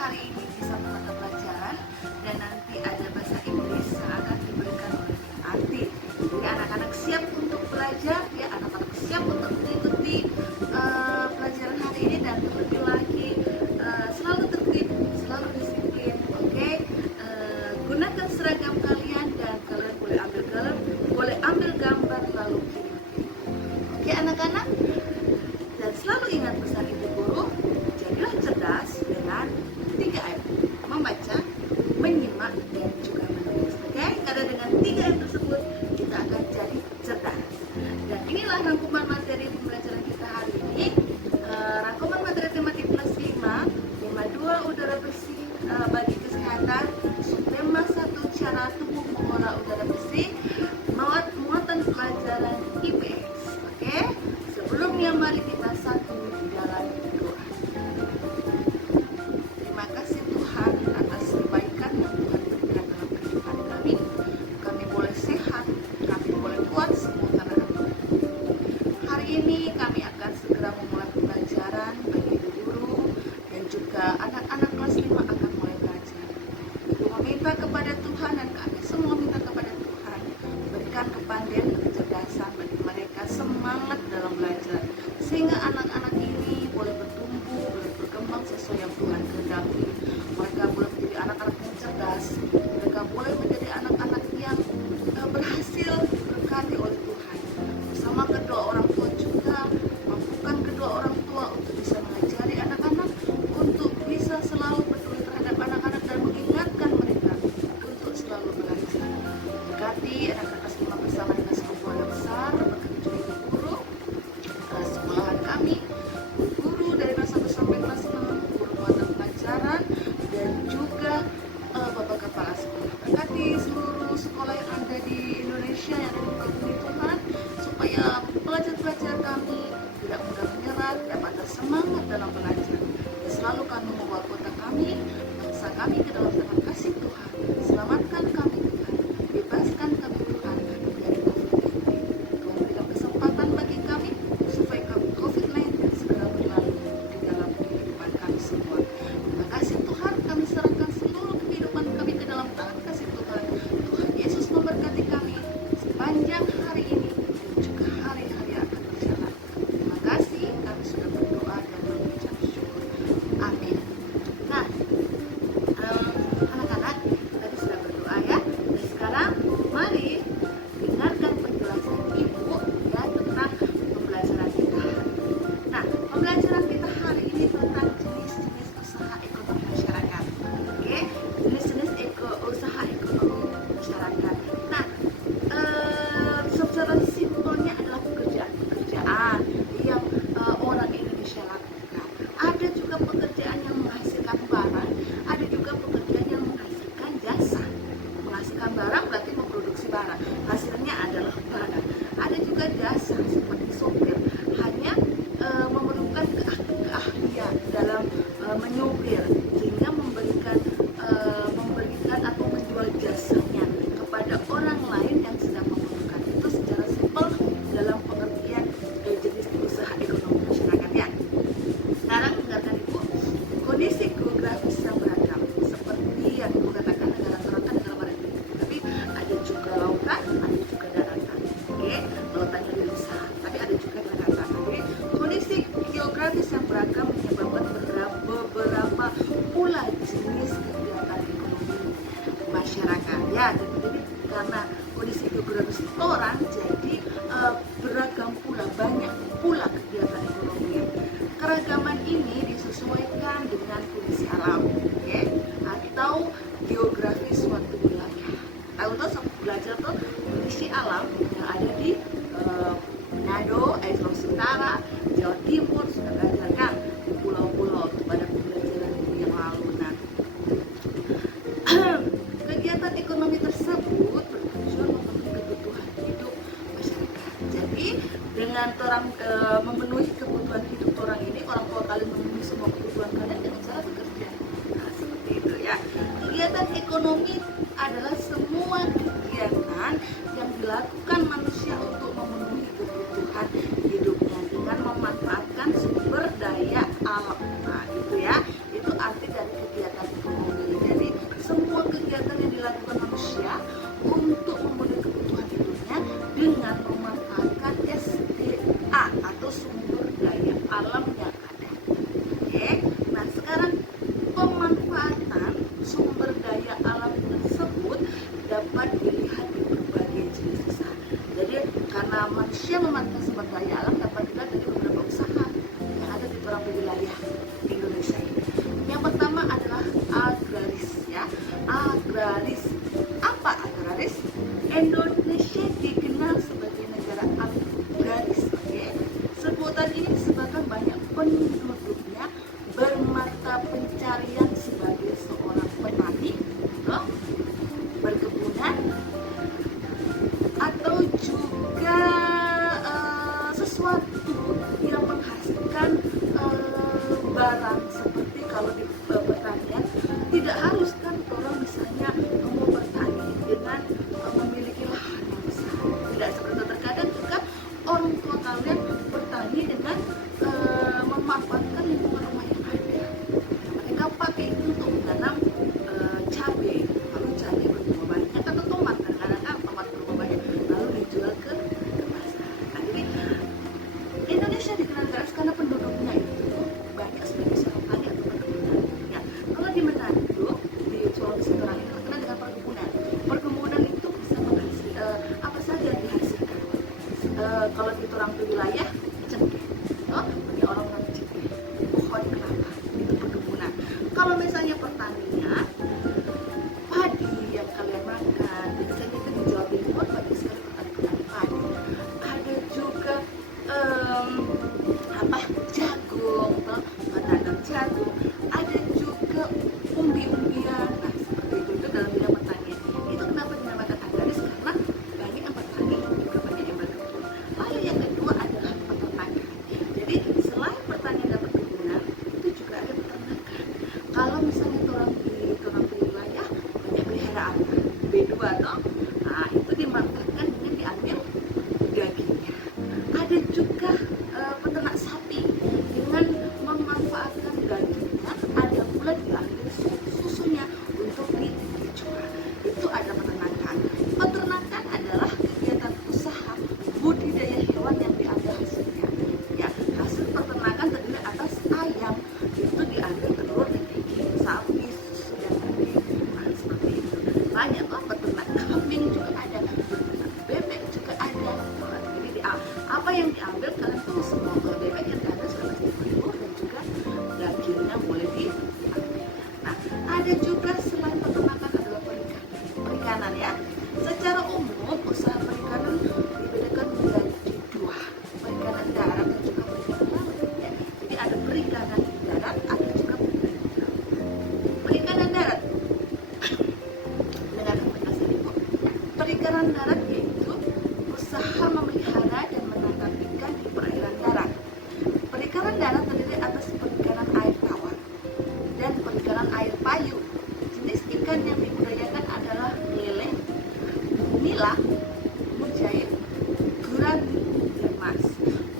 hari ini di satu mata pelajaran dan nanti ada bahasa Inggris yang akan diberikan oleh Arti. Jadi anak-anak siap untuk belajar ya, anak-anak siap untuk mengikuti pelajaran hari ini dan terlebih lagi selalu tertib, selalu disiplin. Oke? Gunakan seragam kalian dan kalian boleh ambil gambar lalu kirim. Oke anak-anak? Dan selalu ingat pesan ibu guru, jadilah cerdas dengan 3M, membaca, menyimak, dan juga menulis. Oke, karena dengan 3M tersebut kita akan jadi cerdas. Dan inilah rangkuman materi pembelajaran kita hari ini. Rangkuman materi tematik kelas 5, tema 2 udara bersih bagi kesehatan, subtema 1 cara tubuh mengolah udara bersih, muatan pelajaran IPS. Oke, sebelumnya mari kita satu di dalam doa. Terima kasih Tuhan atas kebaikan yang Tuhan berikan dalam kehidupan kami. Kami boleh sehat, kami boleh kuat semua karena Tuhan. Hari ini kami akan segera memulai pembelajaran bagi ibu guru dan juga anak-anak kelas 5 akan mulai belajar. Ibu meminta kepada Tuhan dan kami semua minta kepada Tuhan, berikan kepandaian dan kecerdasan bagi mereka, semangat dalam belajar, sehingga anak-anak ini boleh bertumbuh, boleh berkembang sesuai yang Tuhan kehendaki. Mereka boleh menjadi anak-anak yang cerdas, mereka boleh menjadi anak-anak yang berhasil diberkati oleh Tuhan. Bersama kedua orang tua juga, mampukan kedua orang tua untuk bisa mengajari anak-anak, untuk bisa selalu peduli terhadap anak-anak dan mengingatkan mereka untuk selalu belajar. Berkati anak-anak kelas 5 bersama dengan sebuah keluarga besar, berkati juga ibu guru sekolahan kami, guru dari kelas 1 sampai kelas 6, guru mata pelajaran, dan juga bapak kepala sekolah. Berkati seluruh sekolah yang ada di Indonesia yang ada di bumi Tuhan, supaya pelajar-pelajar kami tidak mudah menyerah, tidak patah semangat dalam belajar. Dan selalu kami membawa kota kami, bangsa kami ke dalam tangan kasih Tuhan. Selamatkan kami Tuhan, bebaskan kami Tuhan dari COVID-19. Tuhan berikan kesempatan bagi kami supaya COVID-19 segera berlalu di dalam kehidupan kami semua. Terima kasih Tuhan, kami serahkan seluruh kehidupan kami ke dalam tangan kasih Tuhan. Tuhan Yesus memberkati kami sepanjang hari ini dan juga hari-hari yang akan berjalan. Terima kasih, kami sudah berdoa dan mengucap syukur. Amin. Nah, anak-anak tadi sudah berdoa ya. Dan sekarang mari dengarkan penjelasan ibu ya tentang pembelajaran kita. Nah, pembelajaran kita hari ini tentang jenis-jenis usaha ekonomi masyarakat. Oke, jenis-jenis usaha ekonomi masyarakat. Nah, secara simpelnya adalah pekerjaan yang orang Indonesia lakukan. Ada juga pekerjaan yang menghasilkan barang, ada juga pekerjaan yang menghasilkan jasa. Menghasilkan barang berarti memproduksi barang, hasilnya adalah barang. Ada juga jasa seperti sopir, hanya memerlukan keahlian dalam menyopir, sehingga memberikan atau menjual jasanya kepada orang lain yang sedang memerlukan. Itu secara simpel dalam pengertian jenis usaha ekonomi masyarakat ya. Sekarang dengarkan Ibu, kondisi geografis yang beragam seperti yang Ibu katakan negara selatan, negara barat, tapi ada juga lautan, ada juga daratan. Oke, lautannya lebih besar, tapi ada juga daratan. Oke, kondisi geografis yang beragam menyebabkan beberapa pula jenis kegiatan ekonomi masyarakat ya. Jadi karena kondisi geografis orang, jadi beragam pula, banyak pula kegiatan ekonomi. Keragaman ini disesuaikan dengan kondisi alam, okay? Atau geografis suatu wilayah. Tahu tuh belajar tuh kondisi alam yang ada di Manado, Sulawesi Utara, Jawa Timur, sudah belajar kan di pulau-pulau pada pembelajaran yang lalu. Nah, kegiatan ekonomi tersebut bertujuan memenuhi kebutuhan hidup masyarakat. Jadi dengan orang memenuhi kebutuhan hidup orang ini, orang tua kalian memenuhi semua kebutuhan kalian dengan cara bekerja. Nah, seperti itu ya. Kegiatan ekonomi adalah semua kegiatan yang dilakukan manusia untuk memenuhi kebutuhan hidupnya dengan memanfaatkan sumber daya alam. Nah, itu ya. Itu arti dari kegiatan agraris. Apa agraris? Indonesia dikenal sebagai negara agraris. Oke. Sebutan ini disebabkan banyak penduduknya bermata pencarian sebagai seorang petani, berkebunan, atau juga sesuatu yang menghasilkan barang. Seperti kalau di pertanian tidak harus kan orang misalnya mau bertani dengan memiliki lahan yang besar, tidak seperti itu. Terkadang juga orang tua kalian bertani dengan memanfaatkan lingkungan rumah yang ada. Mereka pakai itu untuk menanam cabai, lalu cabai berbuah banyak, atau tomat, kadang-kadang kan tomat berbuah banyak lalu dijual ke pasar. Nah, jadi Indonesia dikenal keras karena penduduknya itu banyak sebagai seorang petani atau perkebunan. Ya, kalau di Manado, di Sulawesi Utara ini terkenal dengan perkebunan. Perkebunan itu bisa menghasilkan apa saja yang dihasilkan. Kalau di orang wilayah cengkeh, bagi orang cengkeh, pohon kelapa, itu perkebunan. Kalau misalnya pertanian, padi yang kalian makan, biasanya itu di Jawa Timur banyak sekali petani padi. Ada juga jagung, menanam jagung. Ada juga umbi-umbian. Nah, seperti itu dalam bidang pertanian. Itu kenapa dinamakan agraris, karena banyak yang bertani, juga banyak yang berkebun. Lalu yang kedua adalah peternakan. Jadi selain pertanian dan perkebunan, itu juga ada peternakan. Kalau misalnya orang di wilayah banyak pelihara apa? B2 toh. Nah, itu dimanfaatkan dengan diambil dagingnya. Ada juga peternak sapi dengan memanfaatkan dagingnya, ada pula diambil susunya untuk dijual. Itu ada peternakan. Peternakan adalah kegiatan usaha budidaya hewan yang diambil hasilnya. Ya, hasil peternakan terdiri atas ayam, itu diambil telur dan daging, sapi, susu dan daging. Nah, seperti itu. Banyak kok peternak kambing juga ada, peternak bebek juga ada. Nah, jadi apa yang diambil kalian tuh semua. Kalau bebek yang diambil sudah pasti telur dan juga dagingnya boleh diambil. Nah, ada juga selain peternakan adalah perikanan ya. Secara umum usaha perikanan dibedakan menjadi dua, perikanan darat dan juga perikanan laut ya. Jadi ada perikanan di darat, ada juga perikanan di laut. Perikanan darat dengan aplikasi ibu. Perikanan darat yaitu usaha memelihara dan menangkap ikan di perairan darat. Perikanan darat terdiri atas perikanan air tawar dan perikanan air payu. Jenis ikan yang dibudidayakan adalah lele, nila, mujair, gurami, dan mas.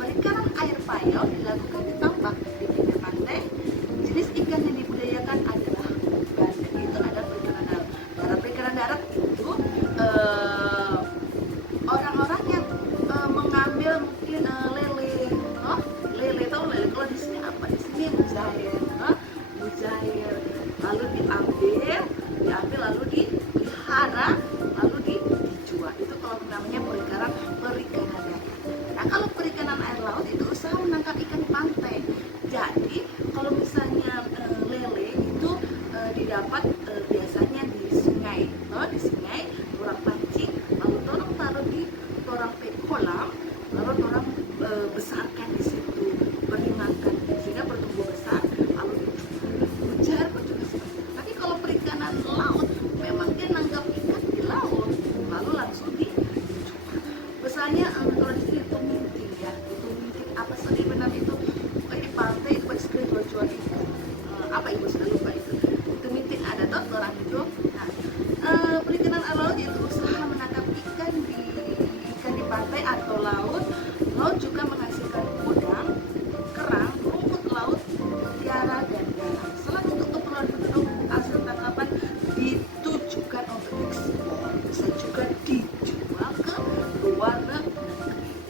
Perikanan air payau dilakukan di tambak di pinggir pantai. Jenis ikan yang dibudidayakan adalah bandeng. Itu ada perikanan darat. Perikanan darat itu orang-orang yang mengambil mungkin lele, tahu lele? Kalau di sini apa? Di sini mujair, mujair. Lalu diambil lalu dipelihara, lalu dijual. Itu kalau namanya perikanan darat. Nah, kalau perikanan air laut itu usaha menangkap ikan di pantai. Jadi kalau misalnya lele itu didapat biasanya di sungai, orang pancing, lalu orang taruh di orang kolam, lalu orang besarkan di situ, berimakan sehingga bertumbuh besar, lalu mujair pun juga seperti itu. Tapi kalau perikanan laut memang dia nangkap ikan di laut, lalu langsung dijual. Misalnya kalau di sini itu minting ya, itu minting apa sih benar itu? Di pantai itu banyak sekali jual ikan. Apa ibu sudah lupa itu? Itu minting ada tuh orang itu. Nah, perikanan air laut yaitu usaha menangkap ikan di pantai atau laut. Laut juga menghasilkan udang, kerang, rumput laut, mutiara, dan garam. Selain untuk keperluan penduduk, hasil tangkapan ditujukan untuk ekspor, bisa juga dijual ke luar negeri.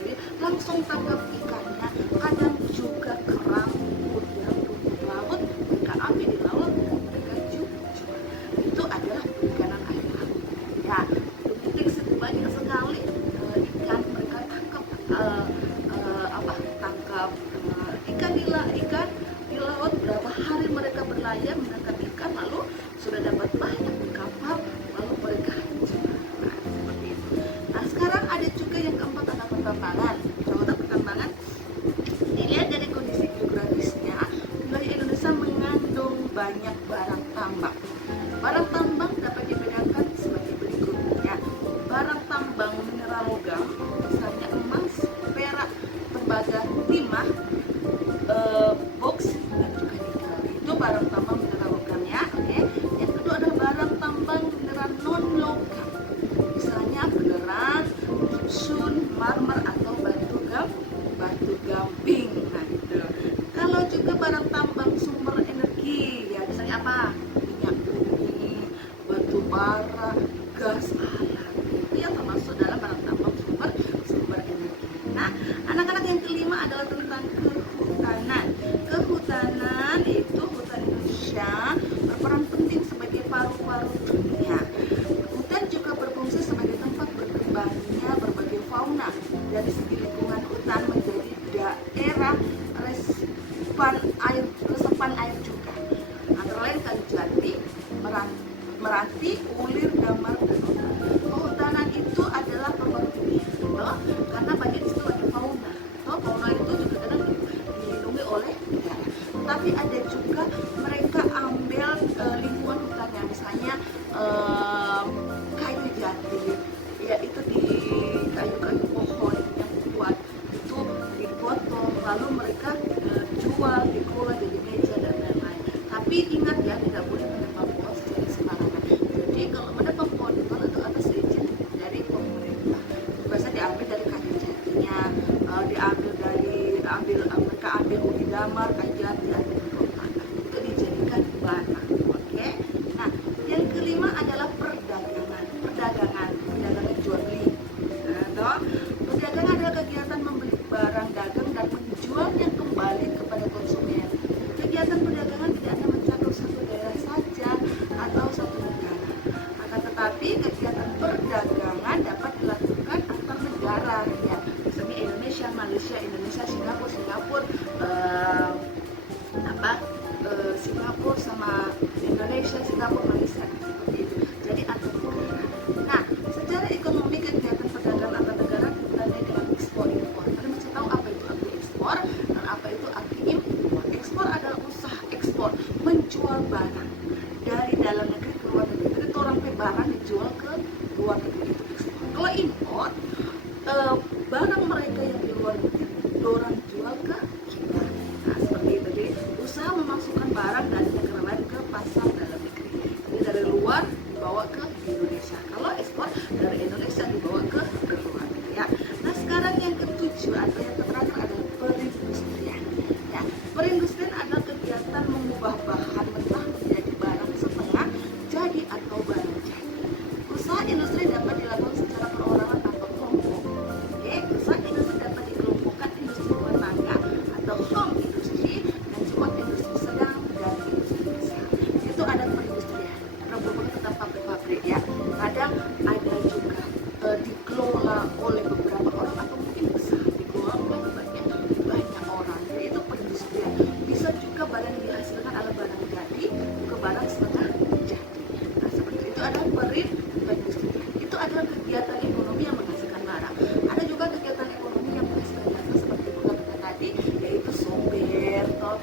Jadi langsung tangkap ikannya, kadang juga kerang, udang, rumput laut, mereka ambil di laut, mereka jual. Itu adalah perikanan air laut. Ya, detik banyak sekali ikan mereka tangkap ikan di laut. Berapa hari mereka berlayar menangkap ikan, lalu sudah dapat banyak di kapal barang tambang. Barang tambang dapat dibedakan sebagai berikut ya. Barang tambang mineral logam, misalnya emas, perak, tembaga, timah, box dan juga nikel. Itu barang tambang mineral logam ya. Oke. Yang kedua adalah barang tambang mineral non logam. Misalnya belerang, gipsum, marmer atau batu gamping. Nah, itu. Kalau juga barang tambang sumber energi, ya misalnya apa? Minyak bumi, batu bara, gas alam. Itu yang termasuk dalam barang tambang sumber energi. Nah, anak-anak yang kelima adalah tentang kehutanan. Kehutanan itu hutan Indonesia berperan penting sebagai paru-paru dunia. Hutan juga berfungsi sebagai tempat berkembangnya berbagai fauna. Dari segi lingkungan hutan menjadi daerah resapan air juga. Antara lain kayu jati, merati, ulir, damar, dan otak. Kehutanan itu adalah pemerintah, karena banyak di situ ada fauna. Fauna itu juga kadang dilindungi oleh negara. Tapi ada juga mereka ambil lingkungan hutannya, misalnya kayu jati, ya itu di kayu-kayu pohon yang kuat itu dipotong, lalu mereka jual, diolah jadi meja dan lain-lain. Tapi ingat ya, tidak boleh menebang pohon secara sembarangan. Jadi kalau menebang pohon itu atas izin dari pemerintah. Biasa diambil dari kayu jatinya, mereka ambil ubi damar, kayu jati, ada di kota. Itu dijadikan barang. Oke. Nah, yang kelima adalah perdagangan jual beli. Perdagangan adalah kegiatan membeli barang dagang dan menjualnya kembali kepada konsumen. Kegiatan perdagangan tidak hanya mencakup satu daerah saja atau satu negara. Akan tetapi kegiatan perdagangan dapat dilakukan antar negara ya. Misalnya Indonesia, Malaysia, Singapura, Singapura sama Indonesia, Singapura, Malaysia seperti itu. Jadi antar negara. Nah, secara ekonomi kegiatan perdagangan antar negara ditandai dengan ekspor impor. Kalian mesti tahu apa itu arti ekspor dan apa itu arti impor. Ekspor adalah usaha ekspor, menjual barang dari dalam negeri ke luar negeri. Jadi orang barang dijual ke luar negeri itu ekspor. Kalau impor, barang mereka yang di luar negeri orang jual ke kita. Nah, seperti itu. Jadi usaha memasukkan barang dari negara lain ke pasar dalam negeri. Jadi dari luar dibawa ke Indonesia. Kalau ekspor dari Indonesia dibawa ke luar negeri ya. Nah, sekarang yang ketujuh atau yang terakhir adalah perindustrian. Ya, perindustrian adalah kegiatan mengubah bahan mentah menjadi barang setengah jadi atau barang jadi. Usaha industri dapat dilakukan secara perorangan atau kelompok. Oke, usaha industri dapat dikelompokkan industri rumah tangga atau home industry dan juga industri sedang dan industri besar. Itu ada perindustrian. Berhubungan tentang pabrik-pabrik ya. Kadang ada juga dikelola oleh beberapa orang atau mungkin besar dikelola oleh banyak orang. Jadi itu perindustrian. Bisa juga barang yang dihasilkan adalah barang jadi, juga barang setengah jadi. Nah, seperti itu adalah perindustrian. Itu adalah kegiatan ekonomi yang menghasilkan barang. Ada juga kegiatan ekonomi yang menghasilkan jasa seperti bukan kata tadi, yaitu sopir atau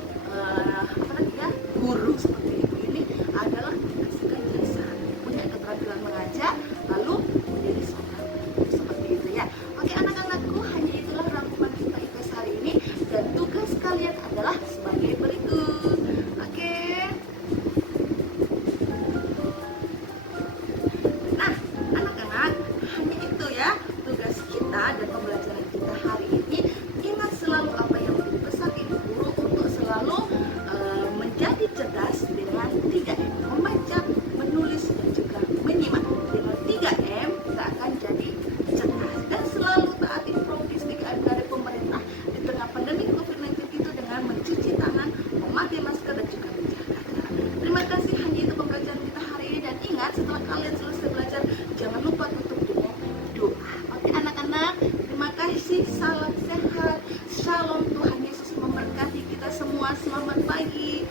guru seperti itu. Ini adalah menghasilkan jasa, punya keterampilan mengajar, lalu menjadi seorang seperti itu ya. Oke anak-anakku, hanya itulah rangkuman kita IPS hari ini dan tugas kalian adalah sebagai berikut. Oke. Nah, anak-anak, hanya itu ya tugas kita dan pembelajaran kita hari ini. Ingat selalu apa yang menjadi pesan ibu guru untuk selalu menjadi cerdas dengan 3M, membaca, menulis, dan juga menyimak. Dengan 3M kita akan jadi cerdas dan selalu taati prokes 3M dari pemerintah di tengah pandemi COVID-19 itu dengan mencuci tangan, memakai masker, dan juga menjaga jarak. Terima kasih, hanya itu pembelajaran kita hari ini. Dan ingat, setelah kalian selesai belajar, jangan lupa tutup dengan doa. Oke anak-anak, terima kasih, salam sehat, shalom, Tuhan Yesus memberkati kita semua. Selamat pagi.